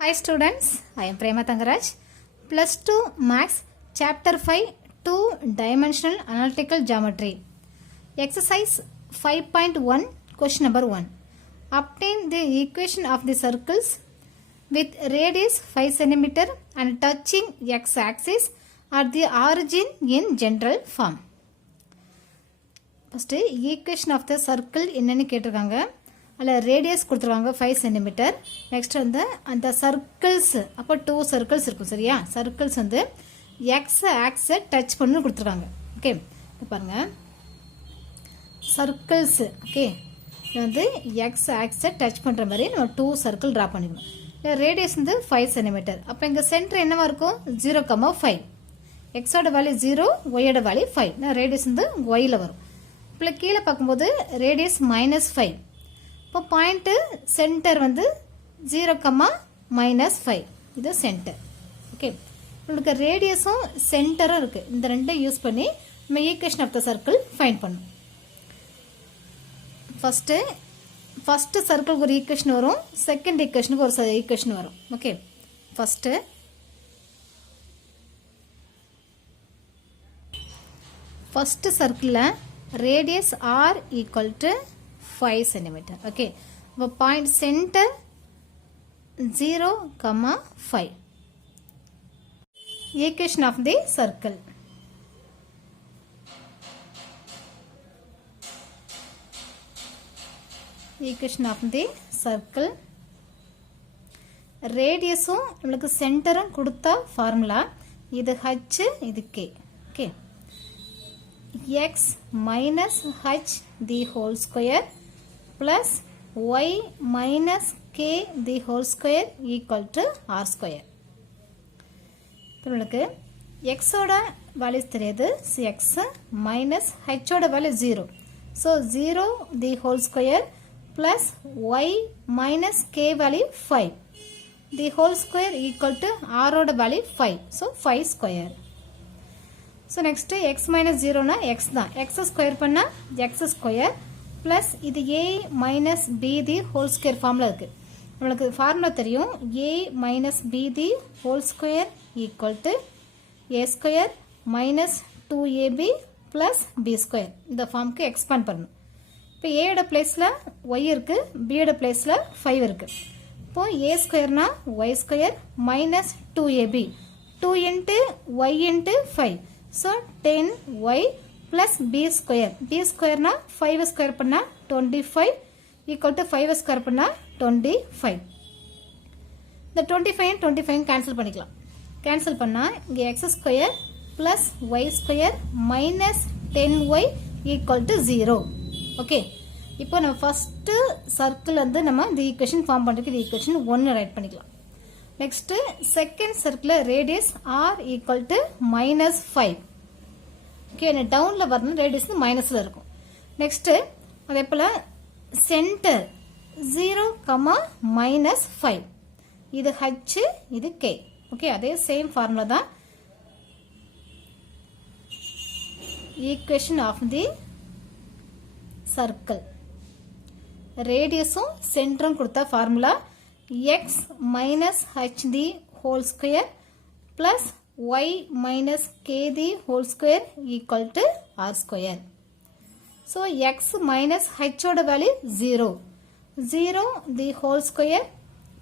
Hi students, I am Prema Tangaraj. Plus 2 Maths Chapter 5 Two-Dimensional Analytical Geometry. Exercise 5.1 Question number 1. Obtain the equation of the circles with radius 5 cm and touching x-axis at the origin in general form. First, equation of the circle என்னன்னு கேட்டிருக்காங்க. அதில் radius கொடுத்துருவாங்க 5 centimetre. Next வந்து அந்த circles அப்போ 2 circles இருக்கும் சரியா. Circles வந்து எக்ஸ் ஆக்ஸை டச் பண்ணு கொடுத்துருக்காங்க. ஓகே பாருங்கள் சர்க்கிள்ஸ். ஓகே இது வந்து எக்ஸ் ஆக்ஸை டச் பண்ணுற மாதிரி நம்ம 2 சர்க்கிள் ட்ரா பண்ணிக்கணும். இல்லை ரேடியஸ் வந்து 5 சென்டிமீட்டர். அப்போ இங்கே சென்டர் என்னவா இருக்கும் 0,5. எக்ஸோட வேல்யூ 0, ஒய்யோட வேல்யூ 5. ரேடியஸ் வந்து ஒயில் வரும். இப்போ கீழே பார்க்கும்போது ரேடியஸ் -5. இப்போ பாயிண்ட்டு சென்டர் வந்து 0,-5 இது சென்டர். ஓகே உங்களுக்கு ரேடியஸும் சென்டரும் இருக்குது. இந்த ரெண்டும் யூஸ் பண்ணி நம்ம equation of the circle find பண்ணணும். ஃபஸ்ட்டு சர்க்கிளுக்கு ஒரு ஈக்குவேஷன் வரும், செகண்ட் ஈக்குவேஷனுக்கு ஒரு ஈக்குவேஷன் வரும். ஓகே ஃபஸ்ட்டு சர்க்கிளில் radius r equal to 5 cm. Okay. இப்போ point center 0,5. Equation of the circle. Equation of the circle. ரேடியஸும் நம்மளுக்கு சென்டரும் கொடுத்த ஃபார்முலா இது h இது k. Okay x minus h the whole square plus y minus k the whole square equal to r square. இப்போ நம்மளுக்கு x ஓட values தெரியுது, x minus h ஓட value 0. So 0 the whole square plus y minus k value 5. the whole square equal to r ஓட value 5. So 5 square. So next x minus 0னா x தான். X square பண்ணால் x square plus இது a minus b the whole square ஃபார்மில் இருக்குது. நம்மளுக்கு formula தெரியும், a minus b the whole square equal to a square minus 2ab plus b square. இந்த ஃபார்முக்கு எக்ஸ்பேண்ட் பண்ணணும். இப்போ ஏயோட பிளேஸில் ஒய் இருக்குது, பியோட பிளேஸில் 5 இருக்குது. இப்போது ஏ ஸ்கொயர்னா y square minus 2ab 2 into y into 5. So 10y plus b square. b square na 5 square பண்ணா 25 equal to 5 square பண்ணா 25. இந்த 25 25 cancel பண்ணிக்கலாம். cancel பண்ணா இங்க x square plus y square minus 10y equal to 0. Okay இப்போ நம்ம first circle வந்து நம்ம இந்த ஈக்குவேஷன் ஃபார்ம் பண்ணுறதுக்கு இந்த ஈக்குவேஷன் 1 ரைட் பண்ணிக்கலாம். நெக்ஸ்ட்டு செகண்ட் சர்க்கிளில் radius r equal to -5. Okay டவுனில் வரணும், ரேடியஸ் மைனஸில் இருக்கும். நெக்ஸ்ட்டு அதே போல் சென்டர் 0,-5 இது h இது k. ஓகே அதே சேம் ஃபார்முலா தான். ஈக்குவேஷன் ஆஃப் தி சர்க்கிள் ரேடியஸும் சென்டரும் கொடுத்த formula x minus h the whole square plus y minus k the whole square equal to r square. So x minus h ஓட value 0. 0 the whole square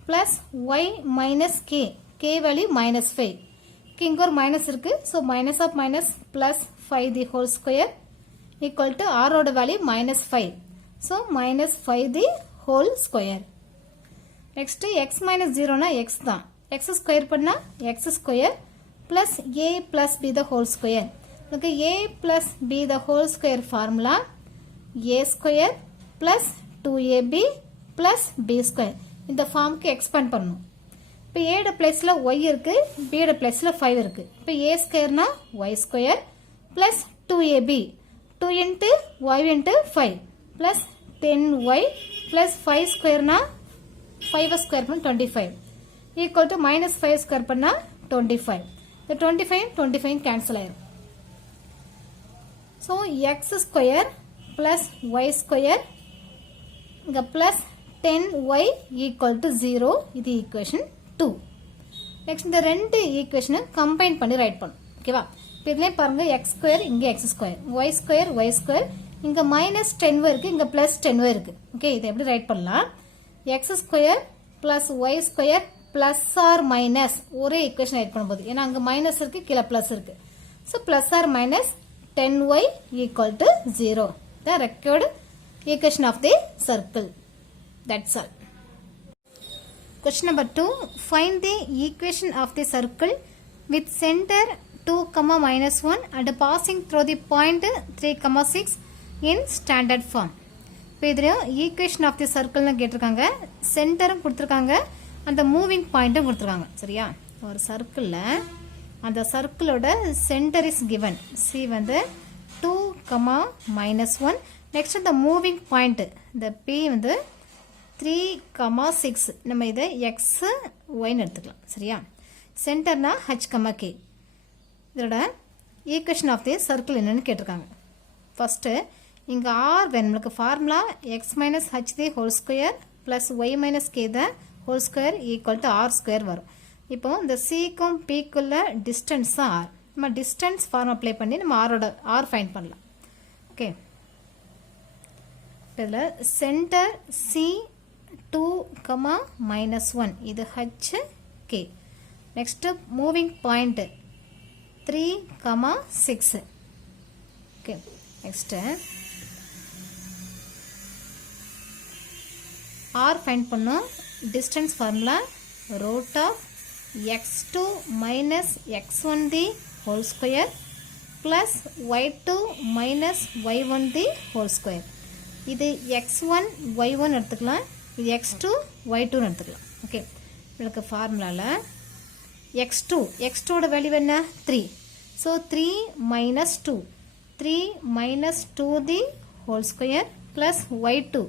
plus y minus k. k value -5. இங்க ஒரு minus இருக்கு. So minus of minus plus 5 the whole square equal to r ஓட value -5. So -5 the whole square. Next x minus 0னா x தான். x square பண்ணா x square plus a plus b the whole square. உங்களுக்கு a plus b the whole square formula a square plus 2ab plus b square. இந்த ஃபார்முக்கு expand பண்ணணும். இப்போ ஏட பிளேஸில் y இருக்கு, பியோட பிளேஸில் 5 இருக்கு. இப்போ a ஸ்கொயர்னா y square plus 2ab 2 into y into 5 plus 10y plus 5 ஸ்கொயர்னா 5 square பண்ண 25 ஈக்குவல் டு -5 ஸ்கொயர் பண்ணா 25. இந்த 25 கேன்சல் ஆயிரும். So x square plus y square இங்கே பிளஸ் 10y ஈக்குவல் டு 0 இது ஈக்குவேஷன் 2. நெக்ஸ்ட் இந்த ரெண்டு ஈக்குவேஷனை கம்பைன் பண்ணி ரைட் பண்ணும். ஓகேவா? இப்போ இதுலேயே பாருங்க எக்ஸ் ஸ்கொயர் இங்கே x square, y square y square, இங்கே மைனஸ் 10y இருக்குது, இங்கே ப்ளஸ் 10y இருக்குது. ஓகே, இதை எப்படி ரைட் பண்ணலாம்? X square plus y square plus or minus ஒரே ஈக்குவேஷன் ரைட் பண்ணும்போது, ஏன்னா அங்கே மைனஸ் இருக்குது கீழே ப்ளஸ் இருக்குது. So plus or minus 10y equal to 0. The required equation of the circle. That's all. Question number 2. Find the equation of the circle with center 2, minus 1 and passing through the point 3, 6 in standard form. இப்போ இதுலையும் equation of the சர்க்கிள்னு கேட்டிருக்காங்க, சென்டரும் கொடுத்துருக்காங்க, அந்த moving பாயிண்ட்டும் கொடுத்துருக்காங்க. சரியா? ஒரு சர்க்கிளில் அந்த சர்க்கிளோட சென்டர் இஸ் கிவன். சி வந்து 2, minus 1. நெக்ஸ்ட் இந்த மூவிங் பாயிண்ட் இந்த பி வந்து 3, 6. நம்ம இதை எக்ஸ் ஒய்ன்னு எடுத்துக்கலாம். சரியா? சென்டர்னா ஹச், கே. இதோட ஈக்குவேஷன் ஆஃப் தி சர்க்கிள் என்னன்னு கேட்டிருக்காங்க. ஃபஸ்ட்டு இங்கே ஆர் வேணும். நம்மளுக்கு formula x minus h the whole square plus y minus k the whole square equal to r square வரும். இப்போ இந்த சிக்கும் பிக்குள்ள டிஸ்டன்ஸ் தான் ஆர். நம்ம டிஸ்டன்ஸ் ஃபார்ம் அப்ளை பண்ணி நம்ம ஆர் ஃபைண்ட் பண்ணலாம். ஓகே, இதில் சென்டர் சி 2, minus 1 இது h k. Next moving point 3, 6. Okay, next r find பண்ணோம். Distance formula root of x2 minus x1 the whole square plus y2 minus y1 the whole square. இது x1 y1 எடுத்துக்கலாம், இது x2 y2 எடுத்துக்கலாம். Okay, உங்களுக்கு ஃபார்முலாவில் x2ஓட value என்ன? 3. So 3 minus 2, 3 minus 2 the whole square plus y2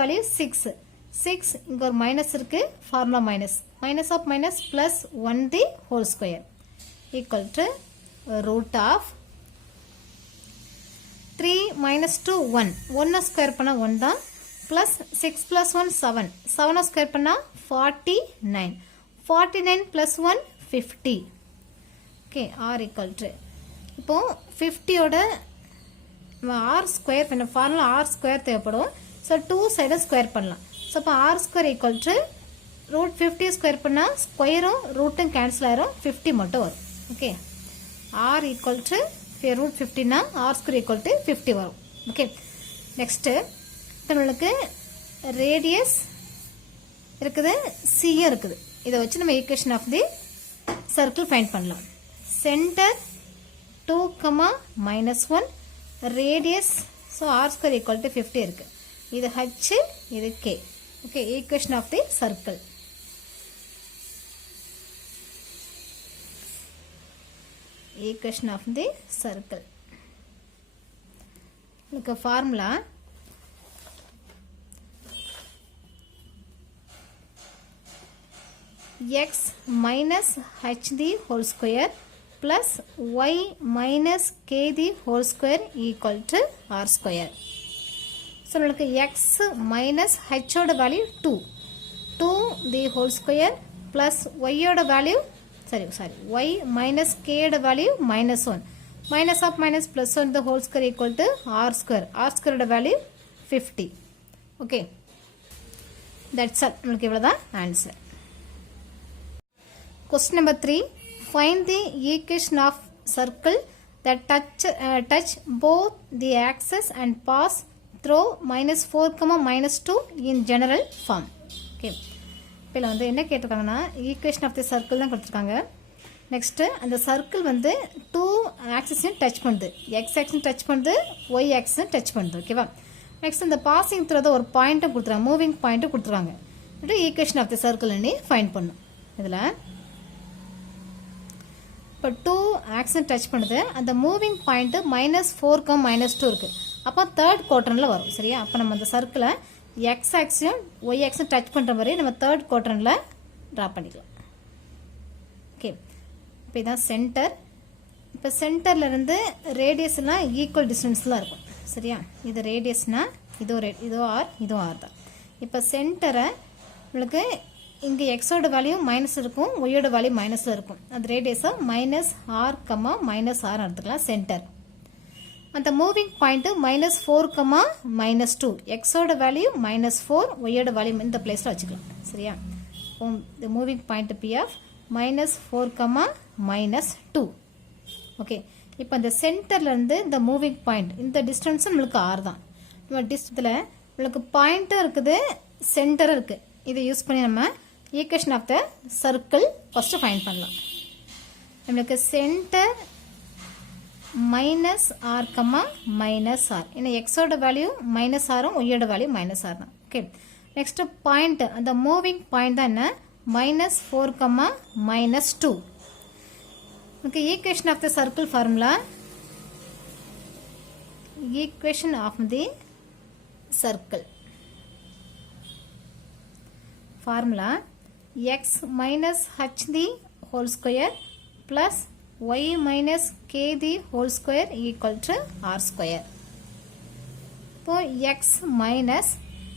value 6. 6 இங்கே ஒரு minus இருக்குது, formula minus of minus plus 1 the whole square equal to root of 3 minus 2 1. 1 square பண்ணால் 1 தான், ப்ளஸ் 6 ப்ளஸ் 1 7. 7 ஸ்கொயர் பண்ணால் 49. 49 plus 1 50. Okay, r equal to இப்போது 50யோட r square பண்ண formula r square தேவைப்படும். ஸோ 2 சைடும் ஸ்கொயர் பண்ணலாம். ஸோ அப்போ r square equal to root 50 square பண்ணால் ஸ்கொயரும் ரூட்டும் கேன்சல் ஆயிரும், 50 மட்டும் வரும். Okay, r equal to root 50னா ஆர் ஸ்கொயர் ஈக்குவல் டு 50 வரும். ஓகே, நெக்ஸ்ட்டு நம்மளுக்கு ரேடியஸ் இருக்குது, சியும் இருக்குது. இதை வச்சு நம்ம equation of the circle find பண்ணலாம். Centre 2, minus 1, radius so r square equal to 50 இருக்குது. இது ஹச், இது k. Okay, equation of the circle. Equation of the circle உங்களுக்கு formula x minus h the whole square plus y minus k the whole square equal to r square. So நம்மளுக்கு x minus ஹெச்சோட value 2 the whole square plus ஒய்யோட value y minus கேயோட value -1. Minus of minus plus 1 the whole square equal to r square. R ஸ்கொயரோட value 50. Okay, that's all. நம்மளுக்கு இவ்வளோ தான் answer. Question number 3. Find the equation of circle that touch both the axes and pass through -4, -2 in general form. Okay. இப்போ வந்து என்ன கேட்டிருக்காங்கன்னா equation of the circle தான் கொடுத்துருக்காங்க. Next அந்த சர்க்கிள் வந்து 2 ஆக்சிஸையும் டச் பண்ணுது, எக்ஸ் ஆக்சிஸும் டச் பண்ணுது, ஒய் ஆக்சிஸும் டச் பண்ணுது. ஓகேவா? நெக்ஸ்ட் இந்த பாசிங் த்ரூ ஒரு பாயிண்ட்டும் கொடுத்துருக்காங்க, மூவிங் பாயிண்ட்டும் கொடுத்துருக்காங்க. ஈக்குவேஷன் ஆஃப் தி சர்க்கிள் நீ ஃபைண்ட் பண்ணும். இதில் இப்போ 2 ஆக்சிஸும் டச் பண்ணுது, அந்த மூவிங் பாயிண்ட்டு -4, -2 இருக்குது. அப்போ தேர்ட் குவாட்ரண்டில் வரும். சரியா? அப்போ நம்ம அந்த சர்க்கிளை எக்ஸ் ஆக்ஸையும் ஒய் ஆக்ஸையும் டச் பண்ணுற மாதிரி நம்ம தேர்ட் குவாட்ரண்டில் ட்ரா பண்ணிக்கலாம். ஓகே, இப்போ இதான் சென்டர். இப்போ சென்டர்லேருந்து ரேடியஸ்லாம் ஈக்குவல் டிஸ்டன்ஸ்லாம் இருக்கும். சரியா? இது ரேடியஸ்னால் இதுவும் ஆர் தான். இப்போ சென்டரை உங்களுக்கு இங்கே எக்ஸோட வேல்யூ மைனஸ் இருக்கும், ஒய்யோட வேல்யூ மைனஸில் இருக்கும். அந்த ரேடியஸை minus r comma minus r எடுத்துக்கலாம் சென்டர். அந்த மூவிங் பாயிண்ட் -4, -2. எக்ஸோட வேல்யூ -4, ஒய்யோட வேல்யூ இந்த பிளேஸில் வச்சுக்கலாம். சரியா? the moving point P of -4, -2. Okay, இப்போ இந்த சென்டர்லேருந்து இந்த மூவிங் பாயிண்ட் இந்த டிஸ்டன்ஸ் நம்மளுக்கு ஆர் தான். நம்ம டிஸ்டன்ஸில் நம்மளுக்கு பாயிண்ட்டும் இருக்குது, சென்டரும் இருக்குது. இதை யூஸ் பண்ணி நம்ம equation of the circle first find பண்ணலாம். நம்மளுக்கு சென்டர் -r, -r. ஏன்னா எக்ஸோட வேல்யூ -r, ஒய்யோட வேல்யூ -r தான். ஓகே, நெக்ஸ்ட் பாயிண்ட், அந்த மூவிங் பாயிண்ட் தான் என்ன, -4, -2. நமக்கு equation of the circle formula, equation of the circle formula x h the whole square plus y minus k the whole square equal to r square. இப்போ x minus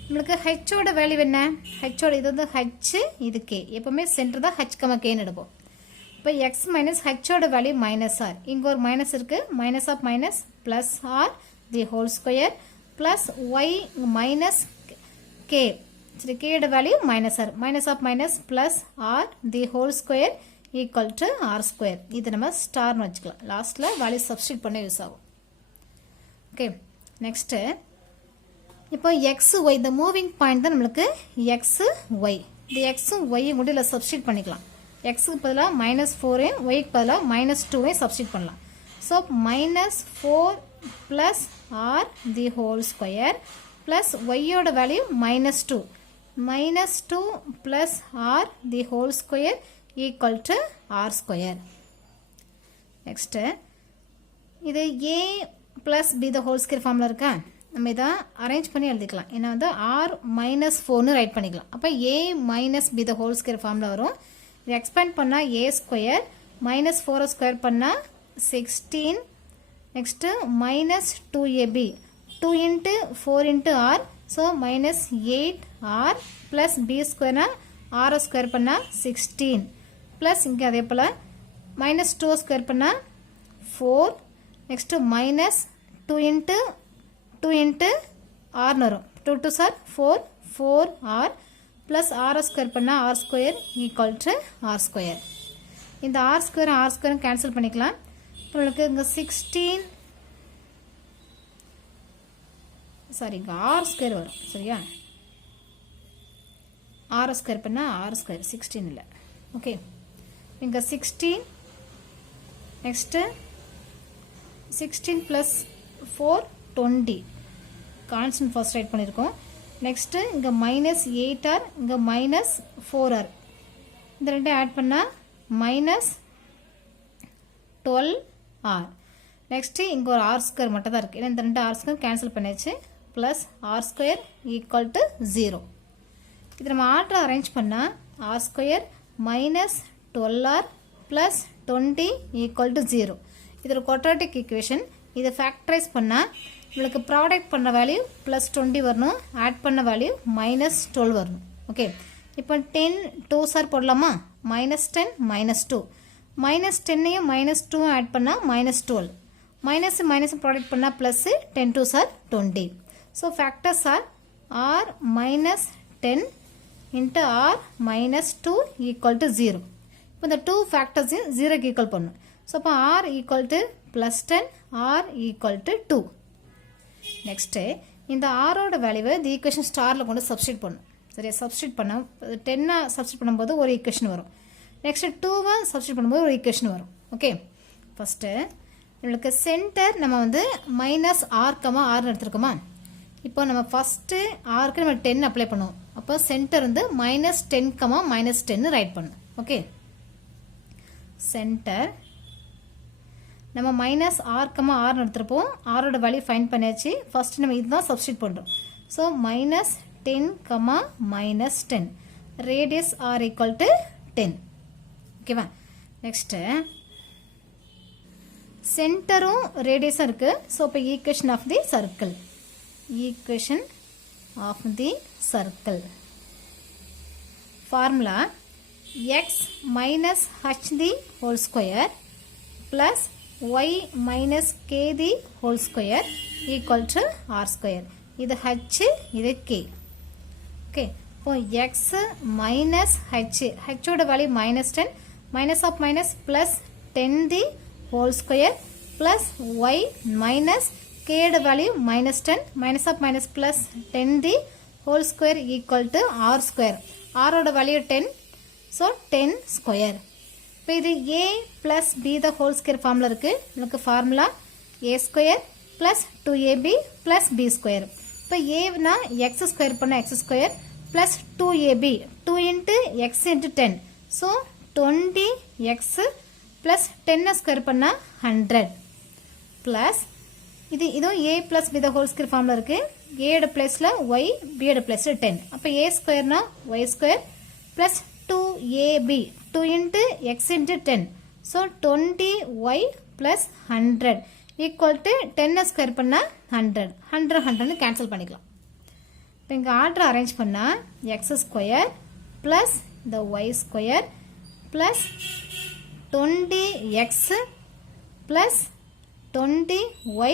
நம்மளுக்கு h ஓட value என்ன, h ஓட இது வந்து h, இது k. எப்பவுமே centre தான் h, k ன்னு எடுப்போம். இப்போ x minus h ஓட வேல்யூ -r. இங்கே ஒரு மைனஸ் இருக்கு, minus of minus plus r the whole square plus y minus k. சரி, k ஓட value -r, minus of minus plus r the whole square equal to r square. இது நம்ம ஸ்டார்னு வச்சுக்கலாம். லாஸ்ட்டில் வேல்யூ சப்ஸ்டிட் பண்ண யூஸ் ஆகும். ஓகே, நெக்ஸ்ட்டு இப்போ எக்ஸ் ஒய், இந்த மூவிங் பாயிண்ட் தான் நம்மளுக்கு எக்ஸ் ஒய். இந்த எக்ஸும் ஒய்யும் கூட இதில் சப்ஸ்டிட் பண்ணிக்கலாம். எக்ஸுக்கு பதிலாக -4, ஒய்க்கு பதிலாக -2 சப்ஸ்டிட் பண்ணலாம். So -4 plus r the whole square plus ஒய்யோட value -2, -2 plus r the whole square equal to r square. Next இது a plus b the whole square ஃபார்மில் இருக்கா, நம்ம இதை அரேஞ்ச் பண்ணி எழுதிக்கலாம். ஏன்னா வந்து ஆர் -4ன்னு ரைட் பண்ணிக்கலாம். அப்போ a minus b the whole square ஃபார்மில் வரும். இது எக்ஸ்பேண்ட் பண்ணால் ஏ ஸ்கொயர் -4 ஸ்கொயர் பண்ணால் 16. Next -2ab, 2 × 4 × r, so -8r plus b ஸ்கொயர்னா r ஸ்கொயர் பண்ணால் 16 ப்ளஸ் இங்கே அதே போல் -2 ஸ்கொயர் பண்ணால் 4. நெக்ஸ்ட்டு -2 × 2 × r வரும், 2 2s are 4, 4r plus r square பண்ணால் r square equal to r square. இந்த r ஸ்கொயரும் கேன்சல் பண்ணிக்கலாம். இப்போ உங்களுக்கு இங்கே 16, சாரி இங்கே r ஸ்கொயர் வரும். சரியா, r ஸ்கொயர் பண்ணால் r ஸ்கொயர் 16 இல்லை. ஓகே, இங்கே 16, next 16 plus 4 20, constant first right பண்ணியிருக்கோம். நெக்ஸ்ட்டு இங்கே -8r, இங்கே -4r, இந்த ரெண்டும் ஆட் பண்ணால் -12r. நெக்ஸ்ட்டு இங்கே ஒரு r ஸ்கொயர் மட்டும் தான் இருக்குது. ஏன்னா இந்த ரெண்டு r ஸ்கொயர் கேன்சல் பண்ணியாச்சு. Plus r square equal to 0. இது நம்ம ஆர்டர் அரேஞ்ச் பண்ணால் r square -12r plus 20 equal to 0. இது ஒரு குவாட்ராட்டிக் ஈக்குவேஷன். இதை ஃபேக்டரைஸ் பண்ணால் உங்களுக்கு ப்ராடக்ட் பண்ண வேல்யூ +20 வரணும், ஆட் பண்ண வேல்யூ -12 வரணும். ஓகே, இப்போ 10 2s ஆர் போடலாமா, -10 -2, -10ஐயும் -2 ஆட் பண்ணால் -12, மைனஸ் ப்ராடக்ட் பண்ணால் plus 10 2s are 20. So factors are r -10 × r -2 equal to 0. இப்போ இந்த 2 ஃபேக்டர்ஸையும் 0க்கு ஈக்குவல் பண்ணணும். ஸோ அப்போ r equal to +10, r equal to 2. Next இந்த ஆரோட வேல்யூவை இந்த ஈக்குவேஷன் ஸ்டாரில் கொண்டு சப்ஸ்டிட் பண்ணணும். சரியா, சப்ஸ்டிட் பண்ண 10 சப்ஸ்டிட் பண்ணும்போது ஒரு ஈக்குவேஷன் வரும். நெக்ஸ்ட்டு 2 சப்ஸ்டிட் பண்ணும்போது ஒரு ஈக்குவேஷன் வரும். ஓகே, ஃபஸ்ட்டு நம்மளுக்கு சென்டர் நம்ம வந்து -r, r எடுத்துருக்கோமா. இப்போ நம்ம ஃபஸ்ட்டு ஆருக்கு நம்ம 10 அப்ளை பண்ணுவோம். அப்போ சென்டர் வந்து -10, -10 ரைட் பண்ணணும். ஓகே, சென்டர் நம்ம -r, r எடுத்துருப்போம். ஆரோட வேல்யூ ஃபைண்ட் பண்ணியாச்சு. ஃபஸ்ட்டு நம்ம இதுதான் சப்ஸ்டிட் பண்ணுறோம். So -10, -10, radius r equal to 10. ஓகேவா, நெக்ஸ்ட்டு சென்டரும் ரேடியஸும் இருக்குது. ஸோ இப்போ equation of the circle, equation of the circle formula x minus h the whole square plus y minus k the whole square equal to r square. இது h, இது k. Okay. இப்போ x minus h, h ஓட value minus 10, minus of minus plus 10 the whole square plus y minus k ஓட value minus 10, minus of minus plus 10 the whole square equal to r square. r ஓட value 10, so 10 square. இப்போ இது a plus b the whole square formula இருக்கு. நமக்கு formula a square plus 2ab plus b square. இப்போ a னா x square பண்ண x square plus 2ab, 2 into x into 10. So 20x plus 10 square பண்ண 100 plus இதுவும் a plus b the whole square formula இருக்கு. a ஓட பிளேஸ்ல y, b ஓட பிளேஸ்ல 10. அப்போ a square னா y square plus 2ab, 2 into x into 10. So 20y plus 100 equal to 10 square பண்ணா 100. 100 100 cancel பண்ணிக்கலாம். இப்போ இங்கே ஆர்டர் அரேஞ்ச் பண்ணால் x square plus the y square plus 20x plus 20y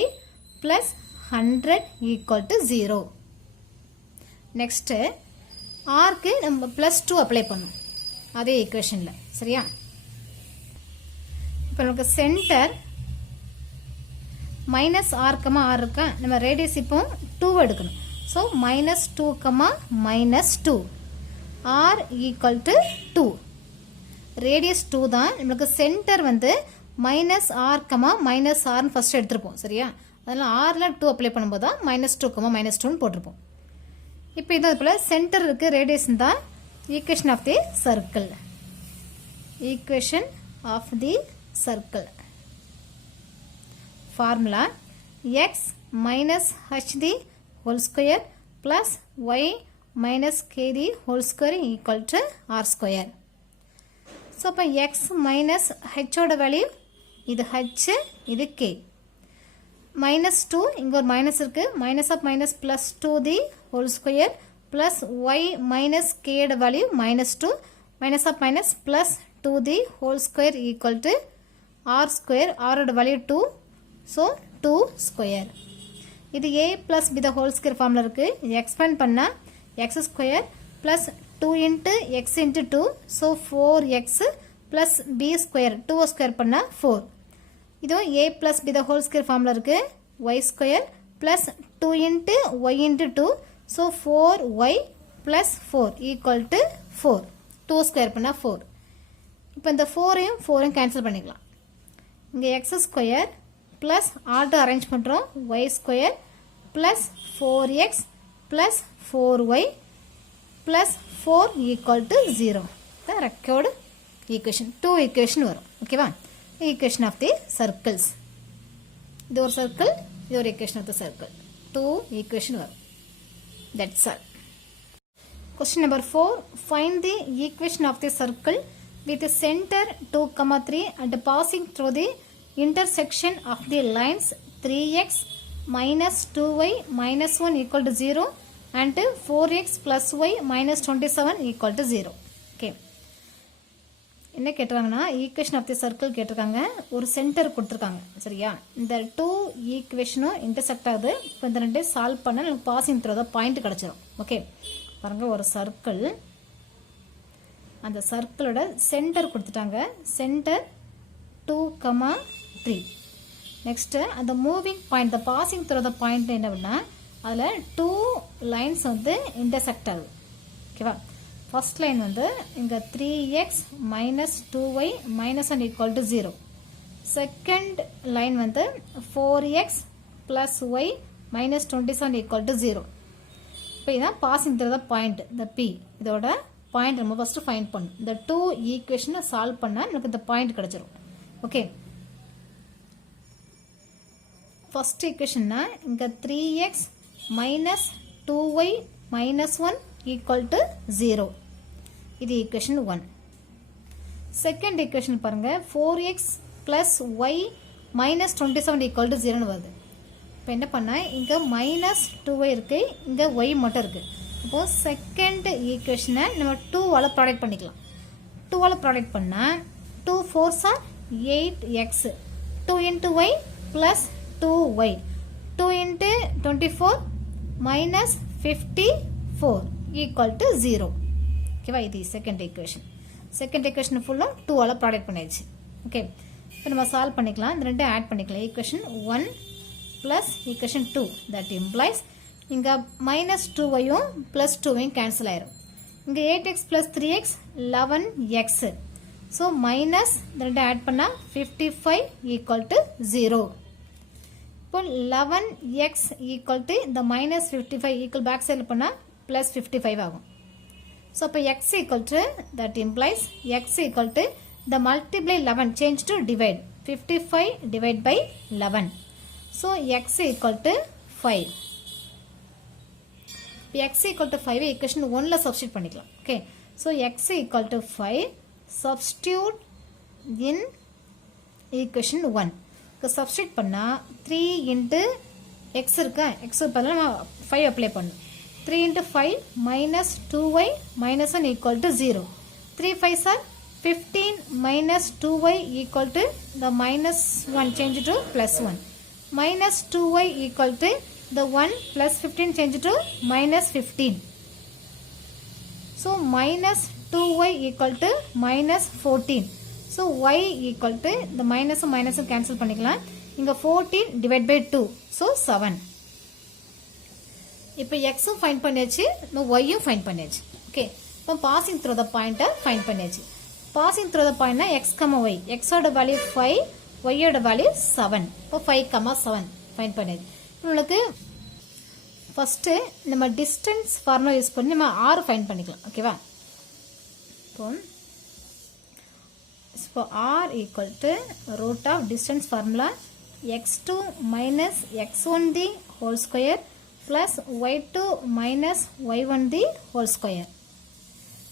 plus 100 equal to 0. Next ஆர்க்கு நம்ம +2 apply பண்ணோம் அதே ஈக்குவேஷனில். சரியா? இப்போ நமக்கு சென்டர் மைனஸ் r, r இருக்கா, நம்ம ரேடியஸ் இப்போ 2 எடுக்கணும். So -2, -2 r equal to 2. Radius 2 தான். நம்மளுக்கு சென்டர் வந்து -r, -r ஃபஸ்ட்டு எடுத்துருப்போம். சரியா? அதனால் ஆரில் 2 அப்ளை பண்ணும்போது தான் -2, -2 போட்டிருப்போம். இப்போ இது போல் சென்டர் இருக்குது, ரேடியஸ் தான். Equation of the circle, equation of the circle formula x minus h the whole square plus y minus k the whole square equal to r square. So, இப்போ x minus h ஓட value இது h, இது k. -2, இங்கே ஒரு minus இருக்கு. minus of minus plus 2 the whole square plus y minus k ஓட value -2, minus of minus plus 2 the whole square equal to r square. r ஓட value 2, so 2 square. இது a plus b the whole square formula இருக்கு. இது expand பண்ணா x square plus 2 into x into 2, so 4x plus b square, 2 square பண்ணா 4. இதுவும் a plus b the whole square formula இருக்கு. y square plus 2 into y into 2, so 4y plus 4 equal to 4. 2 square பண்ணா 4. இப்போ இந்த 4ஐயும் 4ஐயும் cancel பண்ணிக்கலாம். இங்கே x square plus order arrange பண்ணுறோம். y square plus 4x plus 4y plus 4 equal to 0. தான் record equation. 2 equation வரும். ஓகேவா? Equation of the circles. இது ஒரு சர்க்கிள், இது ஒரு equation of the circle. 2 equation வரும். That's all. Question number 4. Find the equation of the circle with the center 2, 3 and passing through the intersection of the lines 3x minus 2y minus 1 equal to 0 and 4x plus y minus 27 equal to 0. Okay. என்ன கேட்டிருக்காங்கன்னா equation of the circle கேட்டிருக்காங்க. ஒரு centre கொடுத்துருக்காங்க. சரியா? இந்த 2 ஈக்குவேஷனும் intersect ஆகுது. இப்போ இந்த ரெண்டே சால்வ் பண்ண நமக்கு பாசிங் த்ரூ தான் பாயிண்ட் கிடச்சிரும். ஓகே, பாருங்க, ஒரு சர்க்கிள், அந்த சர்க்கிளோட சென்டர் கொடுத்துட்டாங்க. சென்டர் 2, 3. நெக்ஸ்ட்டு அந்த மூவிங் பாயிண்ட், இந்த பாசிங் த்ரூ த பாயிண்ட் என்ன அப்படின்னா அதில் 2 லைன்ஸ் வந்து இன்டர்செக்ட் ஆகுது. ஓகேவா? ஃபர்ஸ்ட் லைன் வந்து இங்கே 3x minus 2y minus 1 equal to 0. Second line வந்து 4x plus y minus 27 equal to 0. இப்போ இதான் பாசிங் த்ரூ த பாயிண்ட், இந்த P. இதோட பாயிண்ட் நம்ம ஃபஸ்ட்டு ஃபைண்ட் பண்ணணும். இந்த 2 ஈக்குவேஷனை சால்வ் பண்ணால் நமக்கு இந்த பாயிண்ட் கிடச்சிரும். ஓகே, ஃபர்ஸ்ட் ஈக்குவேஷன்னா இங்கே 3x minus 2y minus 1 equal to 0. இது ஈக்குவேஷன் 1. செகண்ட் ஈக்குவேஷன் பாருங்கள், 4x plus y minus 27 equal to 0 வருது. இப்போ என்ன பண்ணால் இங்கே -2y இருக்குது, இங்கே y மட்டும் இருக்குது. இப்போ செகண்ட் ஈக்குவேஷனை நம்ம 2ஆல் ப்ராடக்ட் பண்ணிக்கலாம். 2ஆல் ப்ராடக்ட் பண்ணால் 2 4s are 8x 2 into y plus 2y 2 into 24 minus 54 equal to 0. ஓகேவா? இது செகண்ட் ஈக்குவேஷன். செகண்ட் ஈக்குவேஷன் ஃபுல்லாக 2ஆல் ப்ராடக்ட் பண்ணியாச்சு. ஓகே, இப்போ நம்ம சால்வ் பண்ணிக்கலாம். இந்த ரெண்டும் ஆட் பண்ணிக்கலாம். Equation 1 plus equation 2 that implies இங்கே minus 2yயும் plus 2yயும் cancel ஆயிரும். இங்கே 8x plus 3x 11x. So minus இந்த ரெண்டு ஆட் பண்ணால் 55 equal to 0. இப்போ 11x equal to இந்த minus 55 equal back side பண்ணால் plus 55 ஆகும். ஸோ இப்போ x equal to that implies x equal to the multiply 11 change to divide 55 divide by 11. So x equal to 5. x equal to 5 equation 1ல substitute பண்ணிக்கலாம். Okay. So x equal to 5 substitute in equation 1. substitute பண்ணா 3 into x இருக்கா, x பதிலா நம்ம 5 apply பண்ணணும். 3 into 5 minus 2y minus 1 equal to 0. 3 5s are 15 minus 2y equal to the minus 1 change to plus 1. Minus 2y equal to the 1 plus 15 change to minus 15. So minus 2y equal to minus 14. So y equal to the minus minus cancel பண்ணிக்கலாம். இங்க 14 divide by 2. So 7. இப்போ x find பண்ணியாச்சு, y find பண்ணியாச்சு. Okay. இப்போ passing through the point find பண்ணியாச்சு. Passing through the point x, y. x ஓட value 5, y ஓட value 7. இப்போ 5, 7 find பண்ணியாச்சு. உங்களுக்கு first நம்ம distance formula யூஸ் பண்ணி நம்ம r find பண்ணிக்கலாம். ஓகேவா? இப்போ r equal to root of distance formula x2 minus x1 the whole square plus y2 minus y1 the whole square.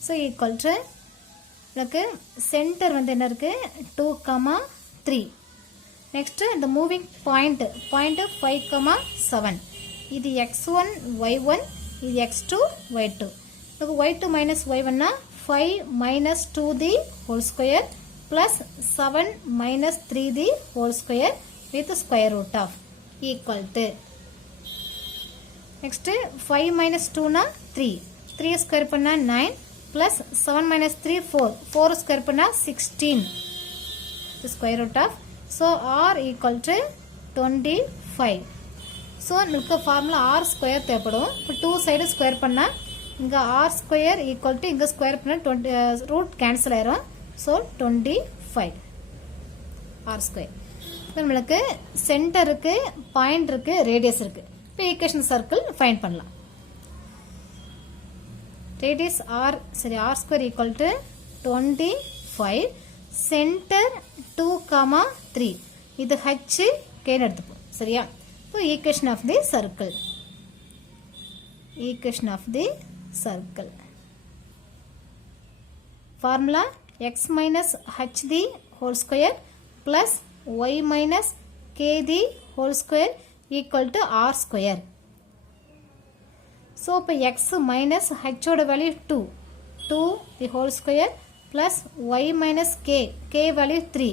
So equal to நமக்கு சென்டர் வந்து என்ன இருக்கு 2, 3. நெக்ஸ்ட் இந்த மூவிங் பாயிண்ட் 5, 7. இது x1 y1, இது x2 y2. நமக்கு y2 minus y1 னா 5 minus 2 the whole square plus 7 minus 3 the whole square with square root of equal to. Next 5 minus 2 na 3. 3 square பண்ணா 9 plus 7 minus 3 4. 4 square பண்ணா 16. The square root of. So r equal to 25. So நமக்கு formula r square தேவைப்படும். இப்போ 2 side square பண்ணா இங்க r square equal to இங்க square பண்ணா 20 root cancel ஆயிரும். So 25 r square. இப்போ நமக்கு சென்டர் இருக்கு, பாயிண்ட் இருக்கு, ரேடியஸ் இருக்கு. இப்போ ஈக்குவேஷன் சர்க்கிள் ஃபைண்ட் பண்ணலாம். radius r சரி r square equal to 25. Centre 2, 3. இது h k எடுத்துப்போம். சரியா? இப்போ equation of the circle. Equation of the circle. Formula x minus h the whole square plus y minus k the whole square equal to r square. So இப்போ x minus h ஓட value 2. 2 the whole square plus y minus k value 3.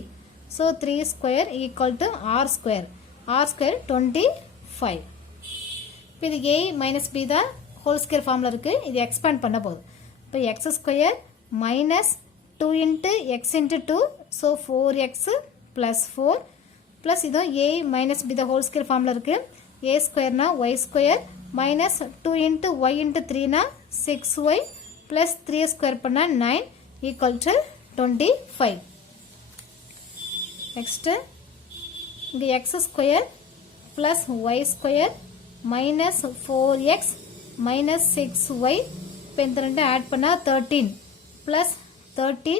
So 3 square equal to r square. r square 25. இப்போ இது a minus b தான் whole square formula இருக்கு. இது expand பண்ண போகுது. இப்போ x square minus 2 into x into 2. So 4x plus 4 plus இது a minus b the whole square formula இருக்கு. a square na y square minus 2 into y into 3 na 6y plus 3 square பண்ணா 9 equal to 25. Next இங்க x square plus y square minus 4x minus 6y இப்போ இந்த ரெண்டு add பண்ணா 13 plus 13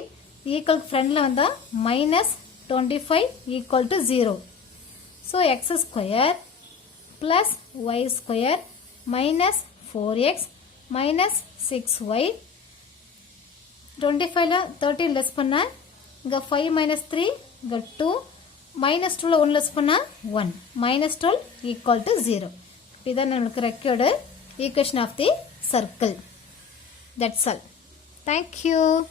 equal ஃப்ரண்ட்ல வந்தா minus 25 equal to 0. So x square plus y square minus 4x minus 6y 25 ல 13 less பண்ணா இங்க 5 minus 3 இங்க 2 minus 2 ல 1 லெஸ் பண்ணா 1 minus 12 equal to 0. இதான் நமக்கு required equation of the circle. That's all. Thank you.